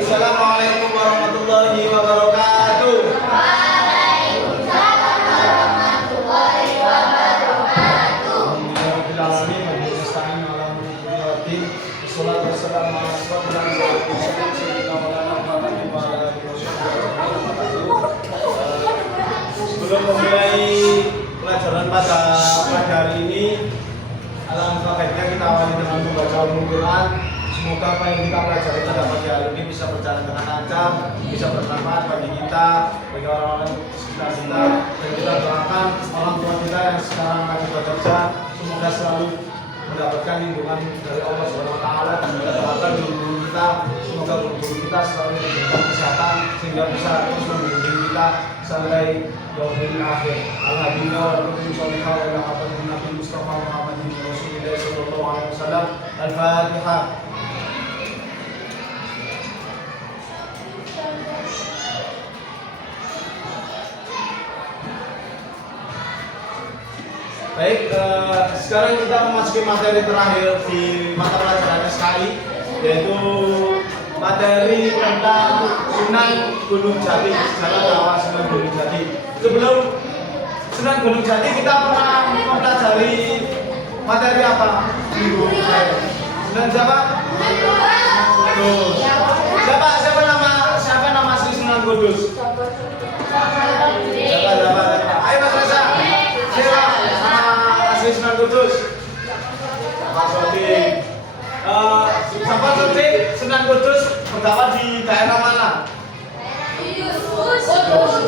Assalamualaikum warahmatullahi wabarakatuh. Waalaikumsalam warahmatullahi wabarakatuh. Sebelum memulai pelajaran pada pagi hari ini, alangkah baiknya kita awali dengan membaca Al-Quran. Semoga apa yang kita pelajari pada pagi hari ini bisa berjalan dengan lancar, bisa bermanfaat bagi kita, bagi orang-orang di sekitar kita. Dan kita doakan orang tua kita yang sekarang lagi bekerja, semoga selalu mendapatkan lindungan dari Allah SWT. Dan kita doakan guru kita, semoga guru kita selalu diberikan kesehatan sehingga bisa terus membimbing kita sampai yaumil akhir. Alhamdulillah wa rabbil alamin wa ala nabi Mustafa Muhammadin Rasulillah sallallahu alaihi wasallam. Al-Fatihah. Baik, sekarang kita memasuki materi terakhir di mata pelajaran SKI, yaitu materi tentang Sunan Gunung Jati, Jalan Dakwah Sunan Gunung Jati. Sebelum Sunan Gunung Jati kita pernah mempelajari materi apa? Sunan siapa? Kudus. Siapa nama asli Sunan Kudus? Siapa? Ayo Mas Reza. Siapa nama asli Sunan Kudus? Pak Sodik. Sahabat Sodik, Sunan Kudus berdakwah di daerah mana?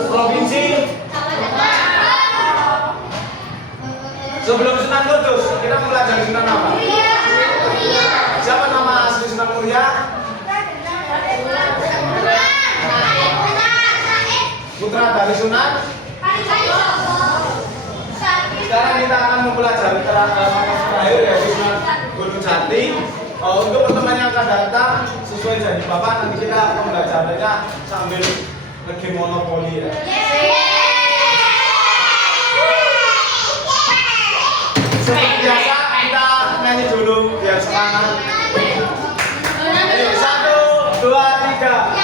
Provinsi. Sebelum Sunan Kudus, kita mempelajari Sunan apa? Siapa nama asli Sunan Muria? Putra dari Sunan. Sekarang kita akan mempelajari terakhir yaitu Sunan Gunung Jati. Untuk teman-teman yang akan datang sesuai janji Bapak, nanti kita akan membacanya sambil lagi monopoli ya. Seperti biasa kita nyanyi dulu biar semangat. Ayo 1, 2, 3.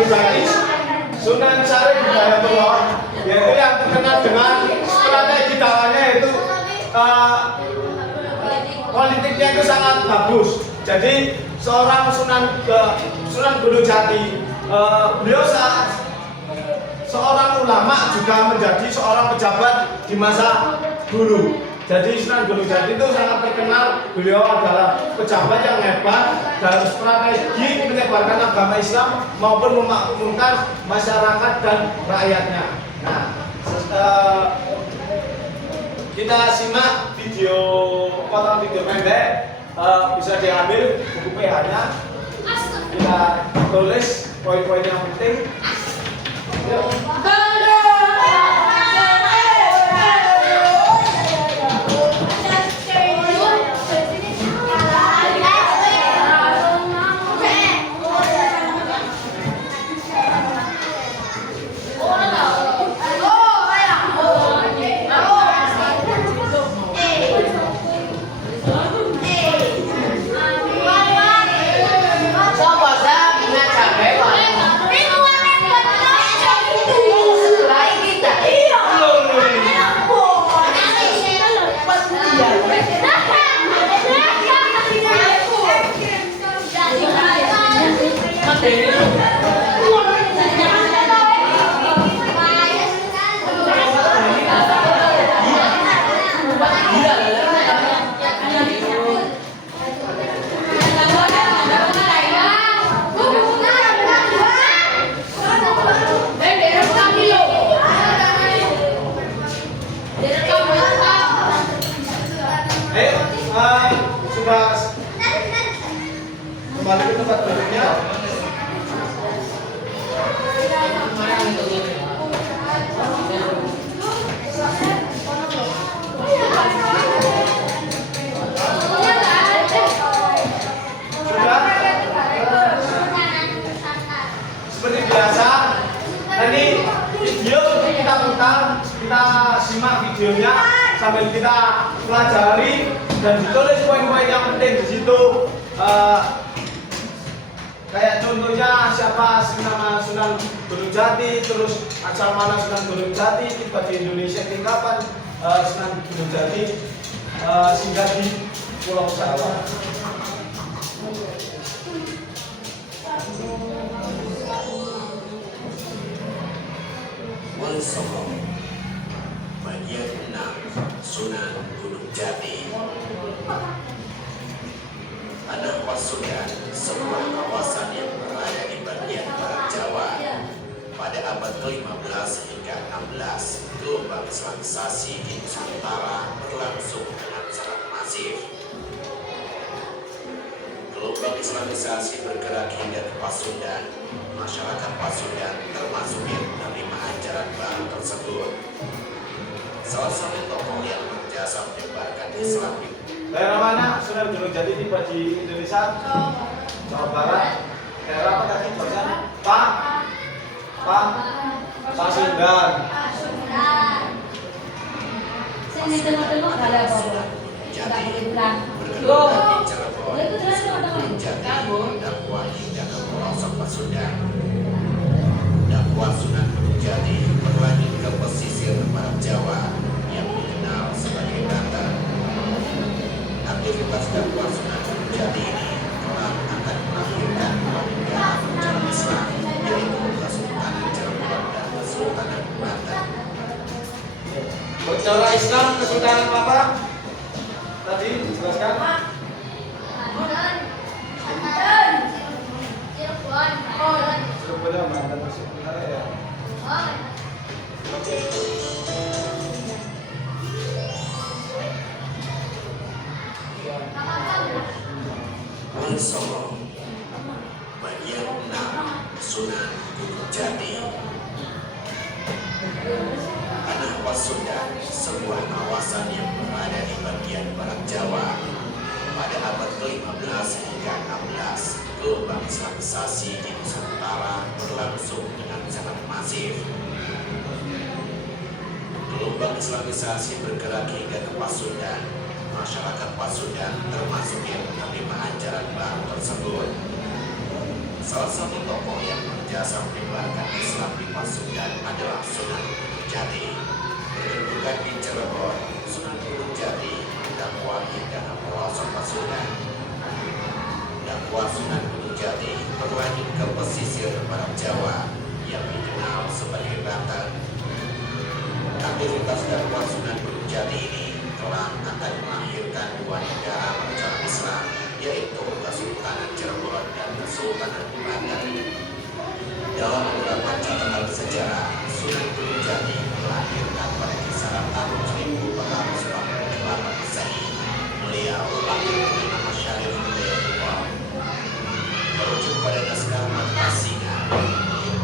pribadi Sunan Syarif Hidayatullah, yaitu yang terkenal dengan strategi dakwahnya, yaitu politiknya itu sangat bagus. Jadi seorang Sunan Gunung Jati, beliau seorang ulama juga menjadi seorang pejabat di masa dulu. Jadi Sunan Gunung Jati itu sangat terkenal. Beliau adalah pejabat yang hebat dalam strategi menyebarkan agama Islam maupun memakmurkan masyarakat dan rakyatnya. Nah, kita simak potong video pendek, bisa diambil buku PH-nya. Kita tulis poin-poin yang penting. Sudah kembali ke tempat duduknya. Seperti biasa, nanti video kita putar, kita simak videonya sambil kita pelajari dan ditulis poin-poin yang penting di situ. Kayak contohnya siapa nama Sunan Gunung Jati, terus asal mana Sunan Gunung Jati, tiba di Indonesia kapan Sunan Gunung Jati singgah di Pulau Jawa. Wonosobo, bagian 6, Sunan Gunung Jati. Tanah Pasundan, sebuah kawasan yang berada di bagian barat Jawa. Pada abad ke-15 hingga 16, gelombang Islamisasi di Nusantara berlangsung dengan sangat masif. Gelombang Islamisasi bergerak hingga ke Pasundan. Masyarakat Pasundan termasuk yang menerima ajaran baru tersebut. Salah satu tokoh yang berjasa menyebarkan Islam di daerah mana Sunan Gunung Jati tiba di Indonesia? Jawa Barat. Daerah apa tadi? Pasundan. Sini tengok-tengok ada apa? Jati Bulan. bergerak di Cirebon, Jati dakwah hingga ke pelosok Pasundan. Dakwah Sunan Gunung Jati berlanjut ke pesisir barat Jawa yang dikenal sebagai Banten. Aktivitas dakwah Sunan Gunung Jati ini kelak akan melahirkan dua negara berjalan Islam, yaitu Kesultanan Cirebon dan Kesultanan Banten. Bercara Islam Kesultanan apa? Tadi dijelaskan. Cirebon Banten Kesultanan ya. Wonosobo, bagian 6, Sunan Gunung Jati. Tanah Pasundan, sebuah kawasan yang berada di bagian barat Jawa. Pada abad ke-15 hingga 16, gelombang Islamisasi di Nusantara berlangsung dengan sangat masif. Gelombang Islamisasi bergerak hingga ke Pasundan. Masyarakat Pasundan termasuk yang menerima ajaran baru tersebut. Salah satu tokoh yang jasa menyebarkan Islam di Pasundan adalah Sunan Gunung Jati. Bukan di Cirebon, Sunan Gunung Jati dakwah hingga pelosok Pasundan. Dakwah Sunan Gunung Jati berlanjut ke pesisir barat Jawa yang dikenal sebagai Banten. Aktivitas dakwah Sunan Gunung Jati ini kelak akan melahirkan dua negara beragama Islam, yaitu Kesultanan Cirebon dan Kesultanan Banten. Dalam beberapa catatan sejarah, Sunan Gunung Jati melahirkan pada kisaran tahun 1448 Masehi. Beliau lahir dengan nama Syarif Hidayatullah. Merujuk pada naskah Martasina,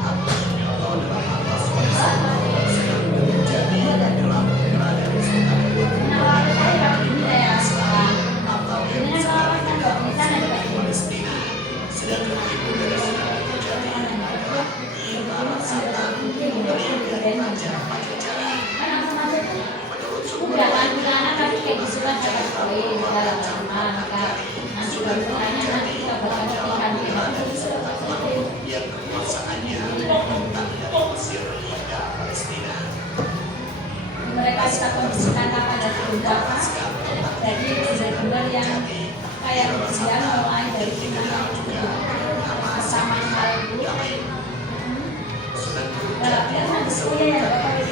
Abu Sunyoto dalam Atlas Warisan Sunan Gunung Jati adalah putra dari Sultan Islam atau yang sekarang dikenal sebagai Palestina. Sedangkan ibu dari Sunan Gunung Jati adalah Rara Santan, beliau dari Raja Pajajaran. Menurut sumber lain, yang kekuasaannya membentang dari Mesir hingga Palestina. Mereka bisa kondisikan pada beberapa jadi benar-benar yang kayak dia mulai dari Sunan sama hal itu berarti semuanya dapat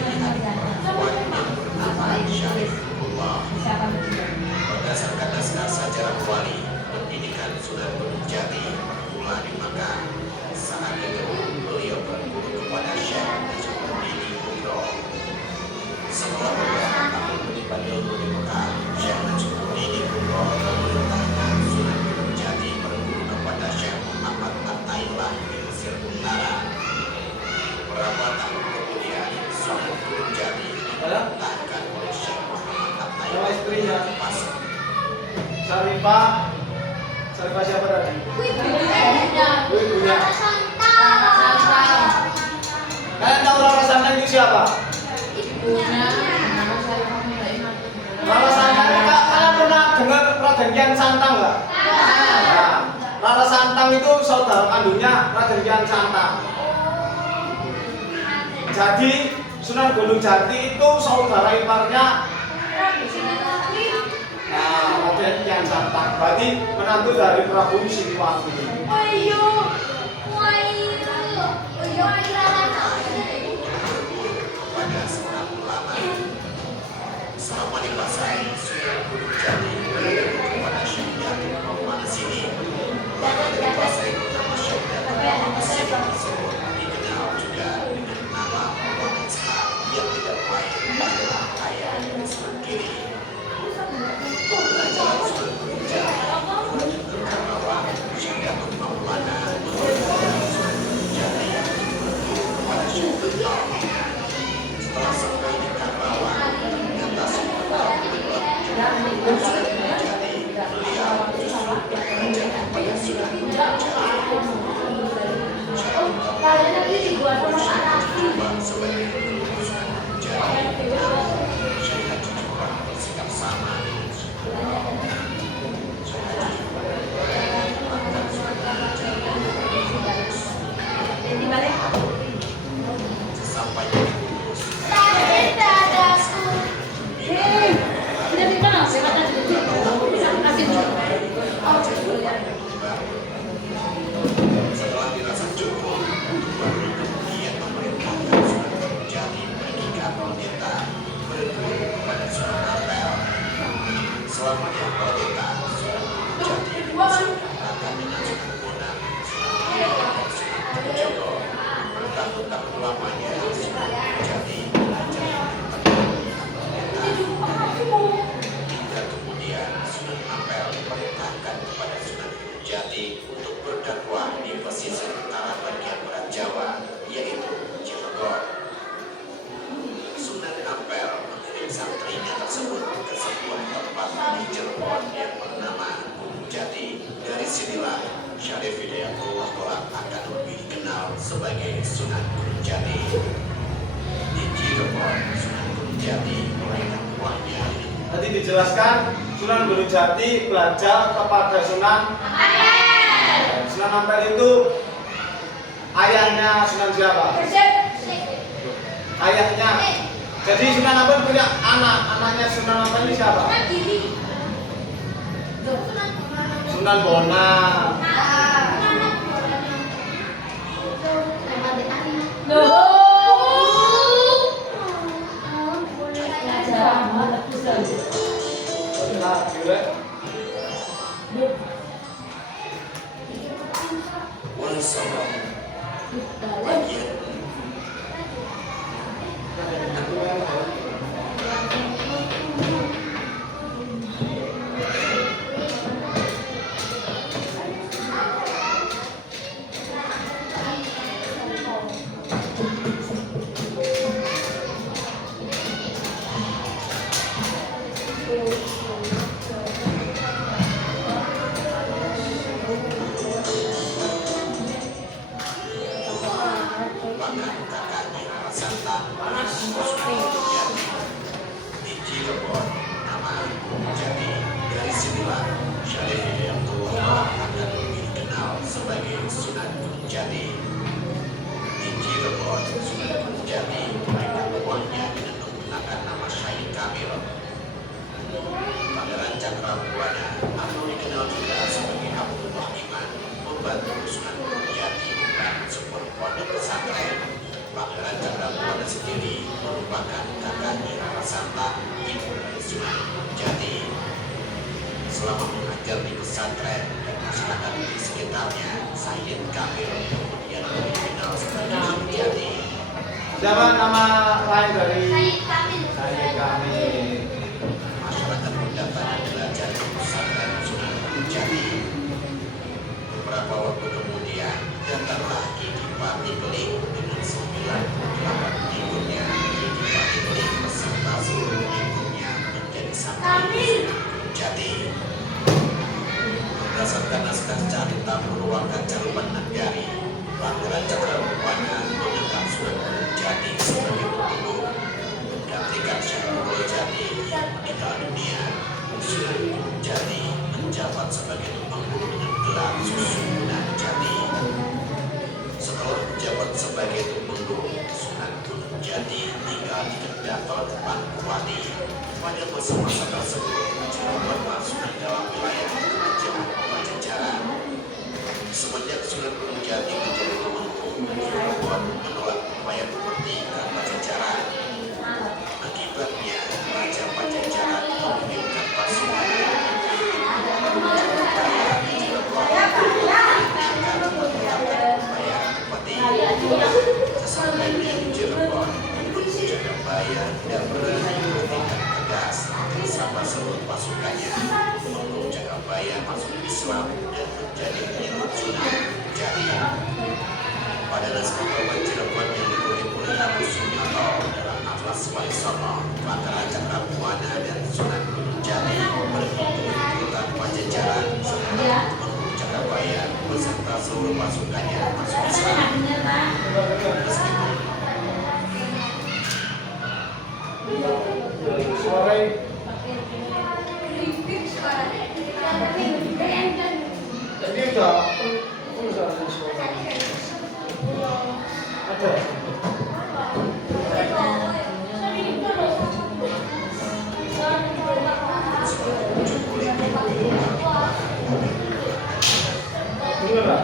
berdasarkan naskah sejarah wali pendidikan Sunan Gunung Jati pula di Makkah. Saat itu beliau berguru kepada Syekh Najmuddin Kubro. Setelah beberapa tahun beribadah di Mekah, Syekh Najmuddin Kubro memerintahkan Sunan Gunung Jati berguru kepada Syekh Muhammad At-Tailah di Mesir Utara. Beberapa tahun kemudian Sunan Gunung Jati diperintahkan oleh Syekh Muhammad Nama istrinya At-Tailah Pasar. Sarifah siapa tadi? Ibunya. Kalian tahu Rara Santan itu siapa? Rara Santan, kalian pernah dengar Raden Kian Santang nggak? Nah, Rara Santang itu saudara kandungnya Raden Kian Santang. Jadi Sunan Gunung Jati itu saudara iparnya Raden Kian Santang. Berarti menantu dari Prabu Siliwangi. Pada seorang ulama selama di Pasai, Sunan Gunung Jati berguru kepada Syekh Yakin Muhammad Sini. Ulama dari Pasai bernama Syekh Yakin Muhammad Sini tersebut dikenal juga dengan nama Muhammad Ishaq yang tidak lain adalah ayah dari Sunan Giri. Pembelajaran Sunan Gunung Jati melanjutkan bahwa Syekh Yakin Maulana mengajarkan Sunan Gunung Jati berguru kepada Syekh Yakin. Setelah sampai di Karbala, ternyata Sunan Gunung Jati beliau justru belajar kepada Sunan Gunung Jati. Kalian nanti dibuat Sebagai guru Sunan Gunung Jati, Syekh Haji juga bersikap sama dengan Sunan Gunung Jati. Syekh Haji juga melakukan Sunan Gunung Jati sesampainya di Kudus. Setelah dirasa cukup, baru kemudian memerintahkan Sunan Gunung Jati pergi ke Ampel berguru kepada Sunan Ampel. Selama di Ampel Sunan Gunung Jati dipersiapkan dengan suku Bonang, Sunan Giri, dan Sunan Kalijogo. Bertahun-tahun lamanya Sunan Gunung Jati belajar di Ampel. Hingga kemudian Sunan Ampel memerintahkan kepada Sunan Gunung Jati untuk berdakwah di pesisir utara bagian barat Jawa, yaitu Cilegon. Sunan Ampel mengirim santrinya tersebut ke sebuah tempat di Cirebon yang bernama Gunung Jati. Dari sinilah Syarif Hidayatullah kelak akan lebih dikenal sebagai Sunan Gunung Jati. Di Cirebon, Sunan Gunung Jati mulai dakwahnya. Tadi dijelaskan Sunan Gunung Jati belajar kepada Sunan Ampel. Sunan Ampel itu Ayahnya Sunan siapa? Ayahnya. Jadi Sunan Ampel punya anak. Anaknya Sunan Ampel ini siapa? Sunan Bonang. Nah, gila. Wali Songo bagian bahkan kakaknya Rara Santa di Cirebon nama jadi dari sinilah Syarif Hidayatullah akan lebih dikenal sebagai Sunan Gunung Jati. Di Cirebon, Sunan Gunung Jati mulai berdakwahnya dengan menggunakan nama Syekh Kamil. Pangeran Cakrabuana atau dikenal juga sebagai Abdullah Iman membantu Sunan Gunung Jati membangun sebuah pondok pesantren. Pangeran Cakrabuana sendiri merupakan kakaknya Rara Santa, ibu dari Sunan Gunung Jati. Selama mengajar di pesantren dan masyarakat di sekitarnya, Sayyid Kamil kemudian lebih dikenal sebagai Gunung Jati. Siapa nama lain dari Sayyid Kamil? Masyarakat mendapat belajar di pesantren Sunan Gunung Jati. Beberapa waktu kemudian datanglah Idi Pati Keling dengan 98 pengikutnya. Idi Pati Keling beserta seluruh pengikutnya menjadi santri Gunung Jati. Berdasarkan naskah Carita Purwaka Caruban Nagari, Pangeran Cakrabuana menganggap Sunan Gunung Jati sebagai penolong. Menggantikan Syekh Nurul Jati yang meninggal dunia, Sunan Gunung Jati menjabat sebagai pemangku dengan gelar Sunan Jati. Setelah menjabat sebagai tumenggung, Sunan Gunung Jati tinggal di Kendal depan Bupati. Pada masa-masa tersebut, Cirebon masuk di dalam wilayah kerajaan Pajajaran. Semenjak Sunan Gunung Jati menjadi tumenggung, Cirebon menolak upaya kemerdekaan Pajajaran. Akibatnya, Raja Pajajaran mengirimkan pasukan sesampainya di Cirebon, Jagabaya tidak berani bertindak tegas bersama seluruh pasukannya. Tumenggung Jagabaya masuk Islam dan menjadi pengikut Sunan Jati. Pada naskah Tobat Cirebon yang ditulis oleh Abu Sunyoto dalam Atlas Wali Songo, Pangeran Cakrabuana dan Sunan Gunung Jati berkumpul di Hutan Pajajaran setelah Tumenggung Jagabaya beserta seluruh pasukannya masuk Islam. Meskipun Sore. Jadi udah ada. Bener lah.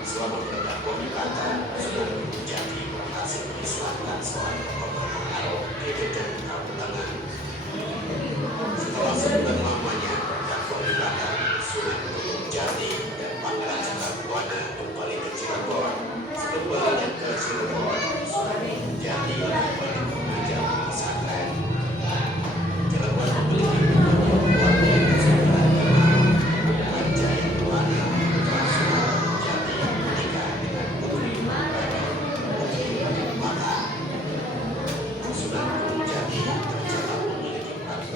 Selama berdakwah di Banten, Sunan Gunung Jati berhasil mengislamkan seorang tokoh pengaruh di Geger Kampung Tengah. Setelah sebulan lamanya berdakwah di Banten, Sunan Gunung Jati dan Pangeran Cakrabuana kembali ke Cirebon. Sekembalinya ke Cirebon, Sunan Gunung Jati kembali mengajar di pesantren. Cirebon memiliki keluarga yang sudah terkenal, Raja yang Tuana, Sunan Gunung Jati menikah dengan putri maka Sunan Gunung Jati tercatat memiliki 4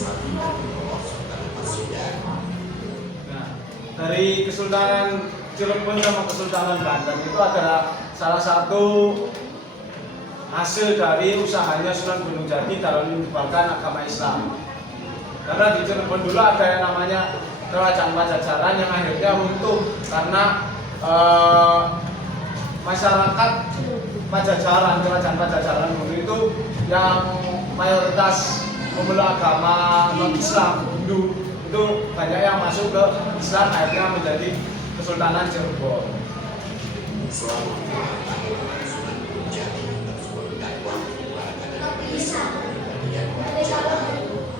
Selatan dan bawah Sultan Pasundan. Nah, dari Kesultanan Cirebon sama Kesultanan Banten itu adalah salah satu hasil dari usahanya Sunan Gunung Jati dalam menyebarkan agama Islam. Karena di Cirebon dulu ada yang namanya Kerajaan Pajajaran yang akhirnya runtuh karena masyarakat Pajajaran, Kerajaan Pajajaran dulu itu yang mayoritas memeluk agama non-Islam, Hindu, itu banyak yang masuk ke Islam akhirnya menjadi Kesultanan Cirebon. Selama puluhan Sunan Gunung Jati terus berdakwah menyuarakan agama Islam kemudian Jawa.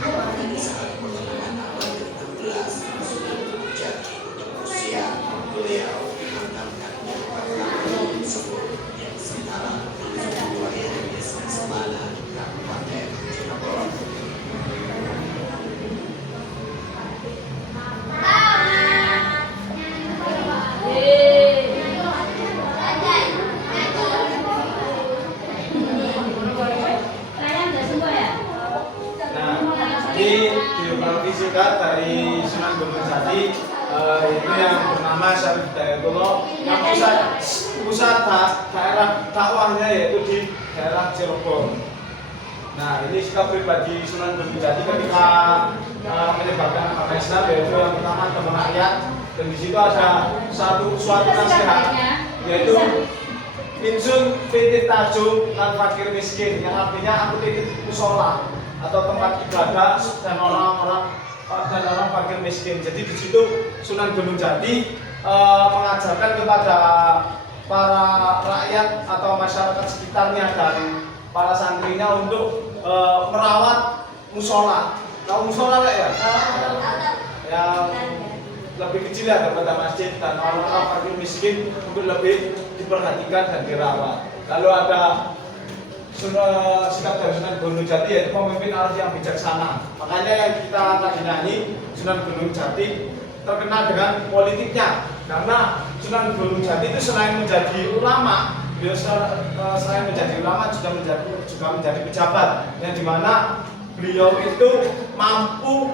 Pada saat pertengahan abad ke-16, Sunan Gunung Jati untuk Rusia, beliau dihantarkan ke Kabupaten Solo yang sekarang menuju wilayah Desa Semana, Kabupaten Cirebon. Biografi singkat dari Sunan Gunung Jati itu yang bernama Syarif Hidayatullah yang pusat daerah dakwahnya yaitu di daerah Cirebon. Nah, ini sikap pribadi Sunan Gunung Jati ketika menyebarkan agama Islam yaitu yang pertama teman rakyat, dan di situ ada suatu nasihat yaitu Insun titip tajung dan fakir miskin, yang artinya aku titip musola atau tempat ibadah dan orang fakir miskin. Jadi di situ Sunan Gunung Jati mengajarkan kepada para rakyat atau masyarakat sekitarnya dan para santrinya untuk merawat musola. Tahu musola ya? Yang lebih kecil ya daripada masjid, dan orang-orang fakir miskin untuk lebih diperhatikan dan dirawat. Lalu ada sikap dari Sunan Gunung Jati yaitu pemimpin arus yang bijaksana. Makanya yang kita tadi nyanyi Sunan Gunung Jati terkenal dengan politiknya, karena Sunan Gunung Jati itu selain menjadi ulama, beliau selain menjadi ulama juga menjadi pejabat, yang dimana beliau itu mampu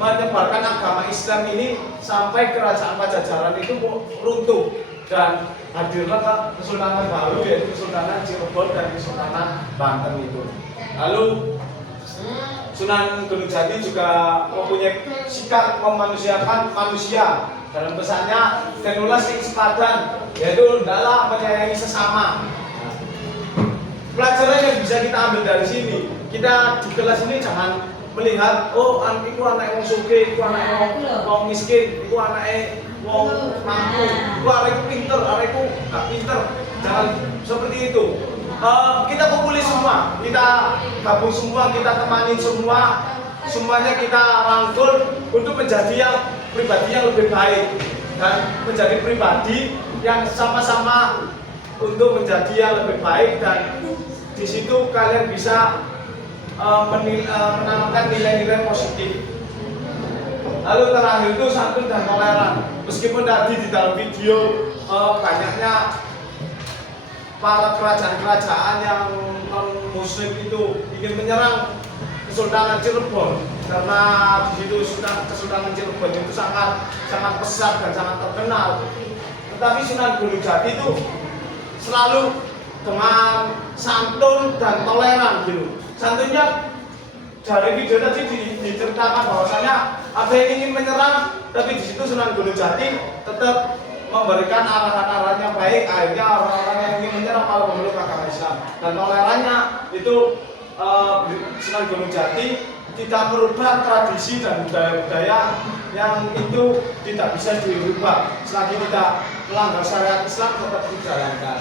menyebarkan agama Islam ini sampai Kerajaan Pajajaran itu runtuh dan hadirlah Kesultanan baru yaitu Kesultanan Cirebon dan Kesultanan Banten itu. Lalu Sunan Gunung Jati juga mempunyai sikap memanusiakan manusia. Dalam pesannya tenulas ing sepadan, yaitu hendaklah menyayangi sesama. Pelajaran yang bisa kita ambil dari sini, kita di kelas ini jangan melihat oh itu anak yang sugih, itu anak yang miskin, itu anak wong mampu, gua areku pinter, areku gak pinter. Jangan seperti itu. Kita kumpulin semua, kita gabung semua, kita temani semua, semuanya kita rangkul untuk menjadi yang pribadi yang lebih baik dan menjadi pribadi yang sama-sama untuk menjadi yang lebih baik, dan di situ kalian bisa menanamkan nilai-nilai positif. Lalu terakhir itu santun dan toleran. Meskipun tadi di dalam video banyaknya para kerajaan-kerajaan yang non-muslim itu ingin menyerang Kesultanan Cirebon, karena di situ Kesultanan Cirebon itu sangat pesat dan sangat terkenal. Tetapi Sunan Gunung Jati itu selalu dengan santun dan toleran gitu. Santunnya dari video tadi diceritakan bahwasanya ada yang ingin menyerang, tapi di situ Sunan Gunung Jati tetap memberikan arahan-arahan yang baik. Akhirnya orang-orang yang ingin menyerang malah memeluk agama Islam. Dan tolerannya itu Sunan Gunung Jati tidak merubah tradisi dan budaya-budaya yang itu tidak bisa dirubah selagi tidak melanggar syariat Islam, tetap dijalankan.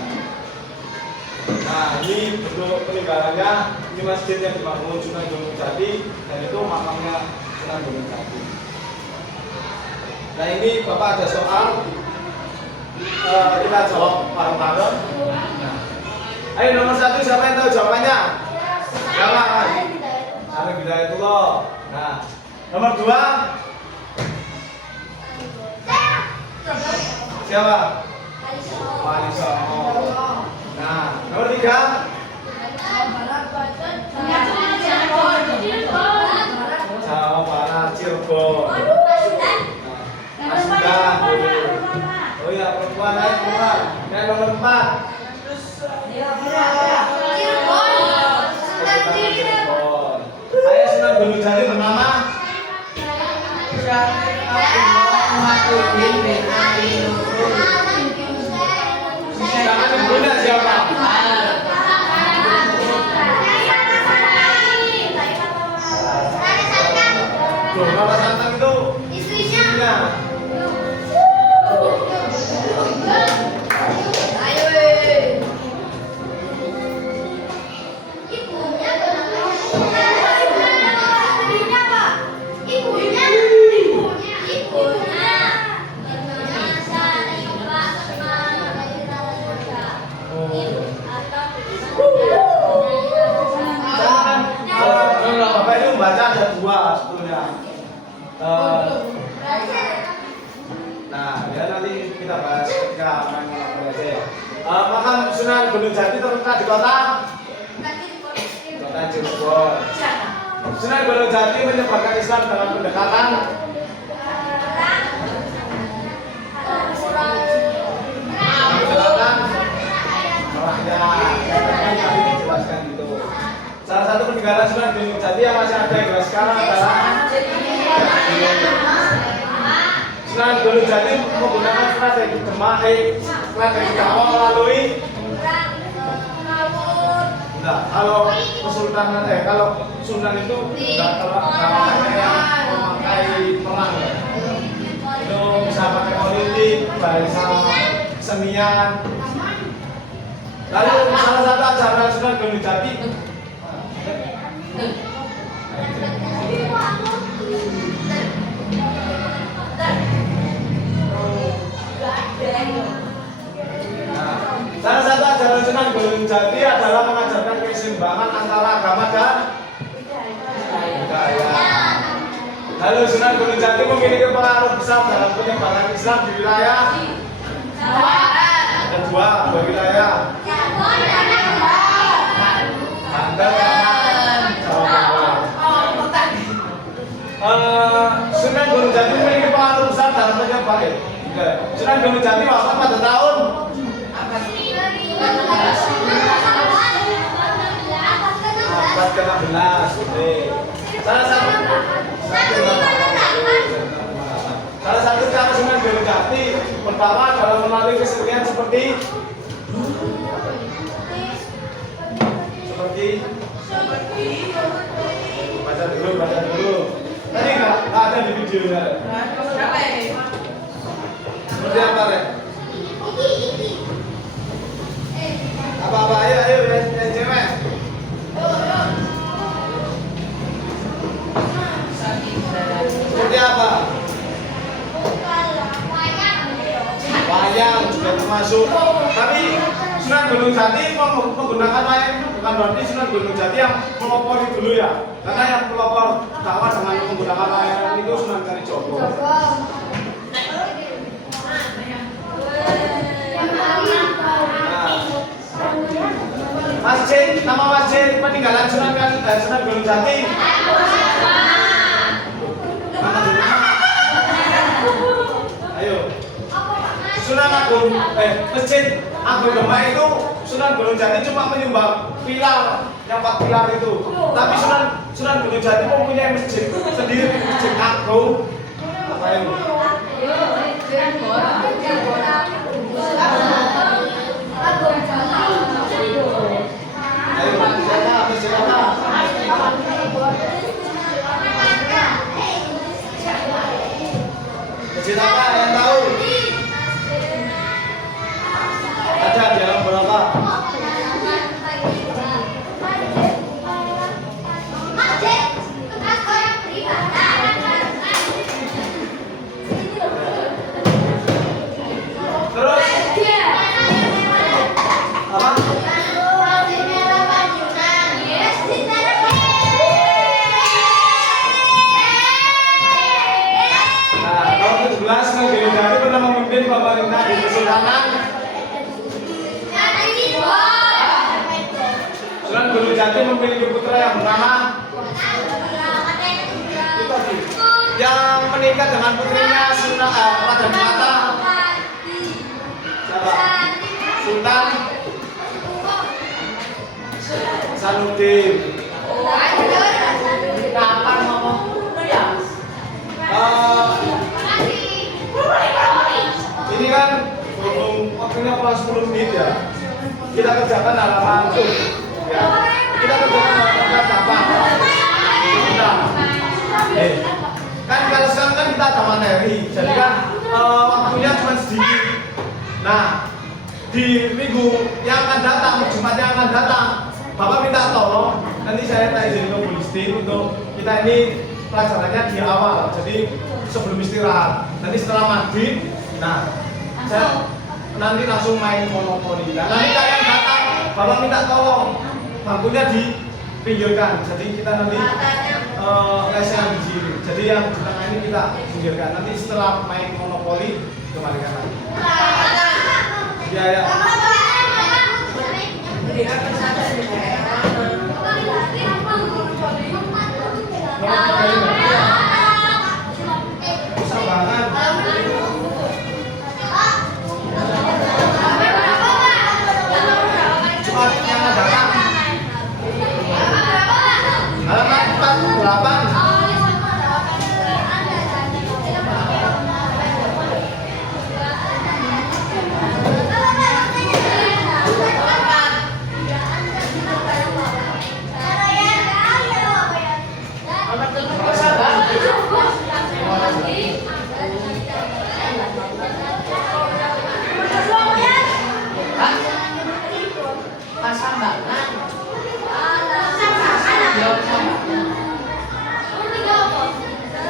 Nah, ini bentuk peninggalannya. Ini masjid yang dibangun Sunan Gunung Jati, dan itu makamnya Sunan Gunung Jati. Nah, ini Bapak ada soal, kita jawab bareng-bareng. Nah, ayo nomor 1, siapa yang tahu jawabannya? Siapa? Syarif Hidayatullah. Nah, nomor 2 siapa? Wali Songo. Nah, nomor 3 Yang nomor 4. Ayah Sunan Gunung Jati bernama jangan ibunya siapa? Tuh, Rara Santang itu istrinya. Bapak itu membaca ada 2 sebetulnya. Nah, ya nanti kita bahas ketika main aja. Makam Sunan Gunung Jati terletak di kota Cirebon. Sunan Gunung Jati menyebarkan Islam dalam pendekatan tadi dijelaskan gitu. Salah satu peninggalan Sunan Gunung Jati yang masih ada hingga sekarang adalah Sunan Gunung Jati menggunakan strategi strategi dakwah melalui kalau kesultanan kalau Sunan itu enggak memakai perang ya. Itu bisa pakai politik, bahasa kesenian. Lalu salah satu acara Sunan Gunung Jati salah satu ajaran Sunan Gunung Jati adalah mengajarkan keseimbangan antara agama dan budaya. Lalu Sunan Gunung Jati memiliki pengaruh besar dalam penyebaran Islam di wilayah ada dua wilayah Banten dan Jawa Barat. Sunan Gunung Jati memiliki pengaruh besar dalam penyebaran. Sunan Gunung Jati wafat pada tahun abad ke-16. Salah satu cara Sunan Gunung Jati pertama adalah melalui kesenian seperti baca dulu. Tadi nggak ada di videonya. Seperti apa, Rek? Apa-apa, ayo yang cewek. Seperti apa? Wayang juga termasuk. Tapi Sunan Gunung Jati menggunakan wayang itu bukan berarti Sunan Gunung Jati yang melopori dulu ya. Karena yang pelopor dakwah dengan menggunakan wayang itu Sunan Kalijogo. Nama masjid peninggalan Sunan Gunung Jati. Mana dulu? Ayo. Sunan Agung, Masjid Agung Demak itu Sunan Gunung Jati cuma menyumbang pilar, yang 4 pilar itu. Tapi Sunan Gunung Jati mempunyai masjid sendiri, Masjid Agung. Apa itu? Ayo, masjid apa? Masjid apa yang tahu? Ada di dalam berapa? Terus apa? Nah, tahun 17 Sunan Gunung Jati pernah memimpin pemerintah di Kesultanan. Sunan Gunung Jati memiliki putra yang bernama yang menikah dengan putrinya Raden Mata. Siapa? Sultan Sanudin. Kapan ngomong ya? Ini kan berhubung waktunya kurang 10 menit ya. Kita kerjakan halaman tuh. Ya. Kita kerjakan halaman apa? Kan kalau sekarang kan kita ada materi, jadi kan waktunya cuma sedikit. Nah, di minggu yang akan datang, Jumat yang akan datang, Bapak minta tolong, nanti saya tak izin ke Bu Listi untuk kita ini pelajarannya di awal, jadi sebelum istirahat. Nanti setelah maghrib, nah, saya nanti langsung main monopoli. Nah, nanti kalian datang, Bapak minta tolong, bangkunya dipinggirkan, jadi kita nanti lesnya di sini. Jadi yang di tengah ini kita pinggirkan. Nanti setelah main monopoli kembalikan lagi. Ya ya. Susah banget. Cuma yang datang. Halaman 48.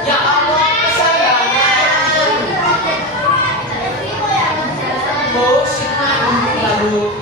Ya Allah, kesayangan. Musik lalu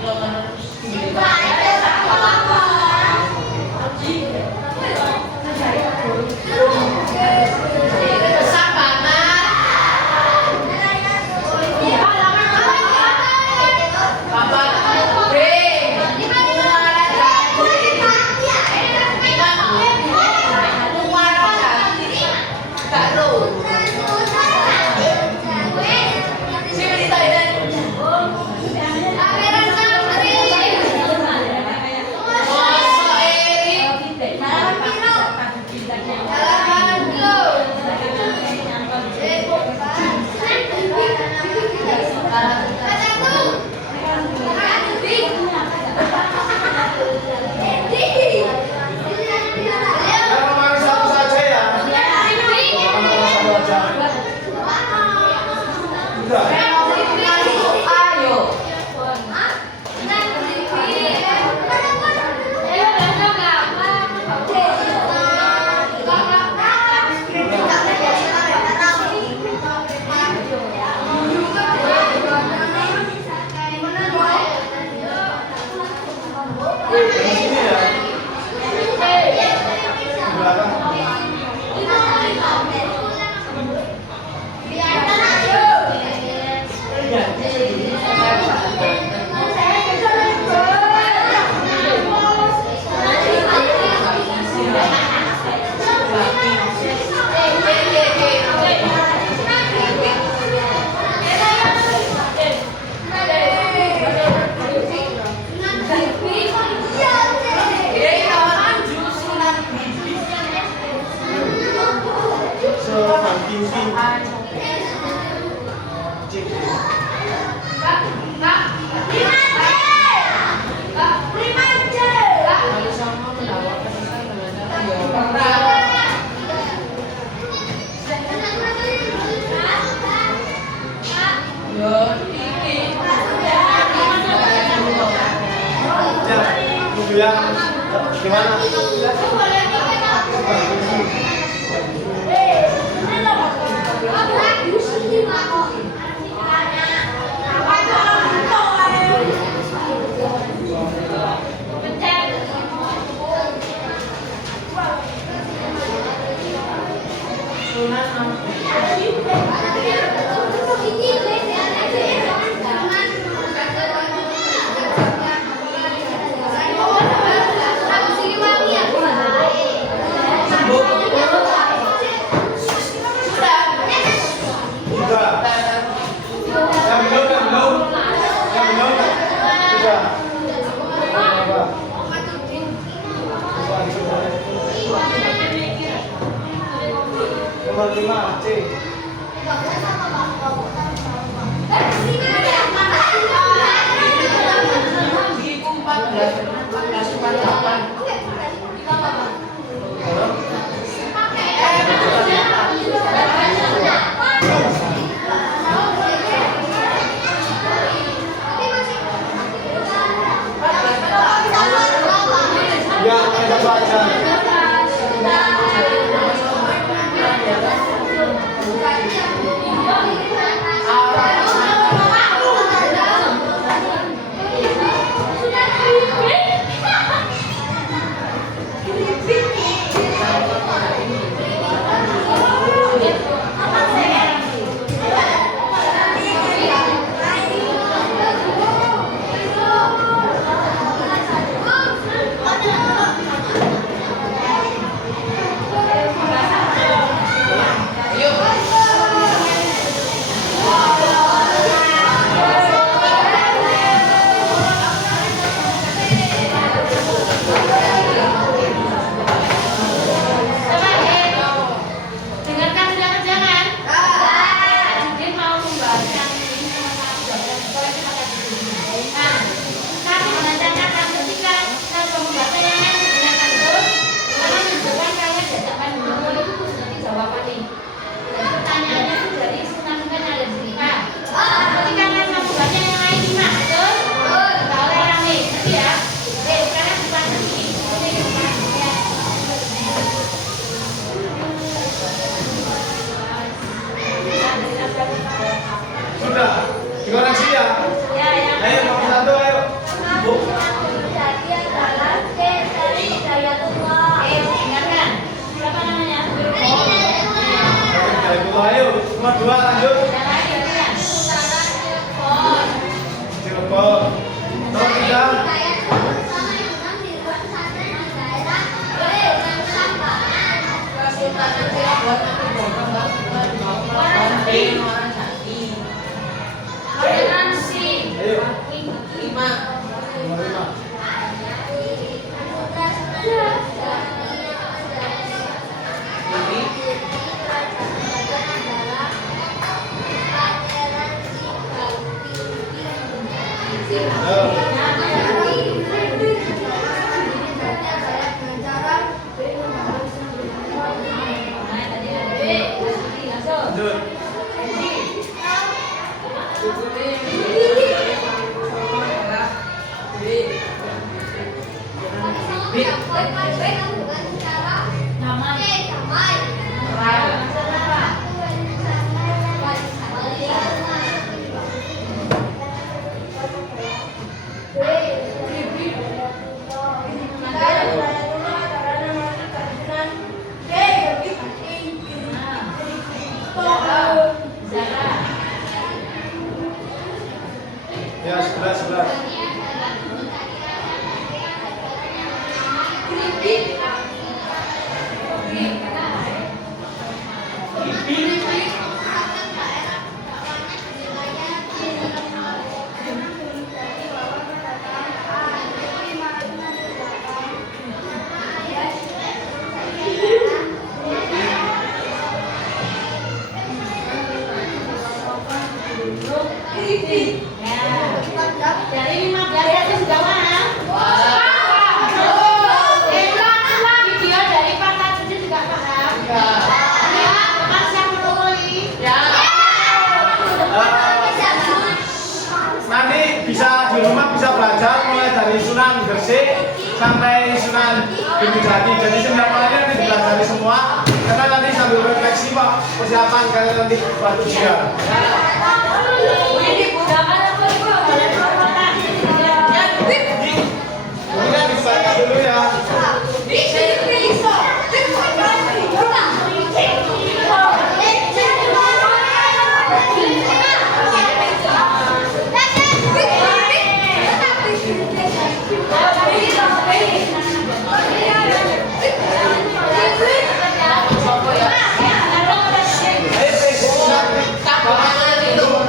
yang gimana? Sembuh. nomor 5 C. Ibu 14, 48. Ya, ada baca. Dengarkan sudah jangan. Jadi mau membacakan ini nah, kami membacakan dan ketika kalau membacanya menggunakan terus karena menunjukkan kalian tidak pandang itu sudah jawaban ini. Dan pertanyaannya itu dari senang-senang ada di sini. Nah, ketika kalian mau membaca yang lain gimana? Betul? Kita oleh rame, nanti ya. Sekarang bukan sini. Sudah. Dikoreksi ya. Ya, ya. Ayo nomor 1 ayo. Bu. Dengarkan. Siapa namanya? Dari Bu ayo. Nomor 2 lanjut. Yang lain ya. Cirebon. Nomor 3. Ayo. Nomor 5. Ayo. Lanjut. Ya, 11. Dari 15 itu sudah mana? Video dari Pak Tajudi juga paham? Ya, Mas yang menuruni. Nanti bisa di rumah bisa belajar mulai dari Sunan Gresik sampai Sunan Gunung Jati. Jadi semuanya nanti dipelajari semua. Karena nanti sambil refleksi Pak, persiapan kalian nanti batu juga. Ini budakan apa itu? Ini kan dibaca dulu ya. Ayo,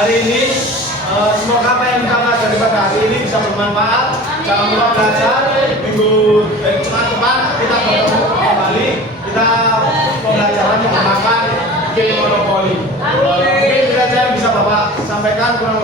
hari ini. Semoga apa yang kita pelajari pada hari ini bisa bermanfaat. Jangan lupa belajar. Minggu depan kita bertemu kembali. Kita pembelajaran menggunakan game monopoli. Mungkin itu saja yang bisa Bapak sampaikan. Kurang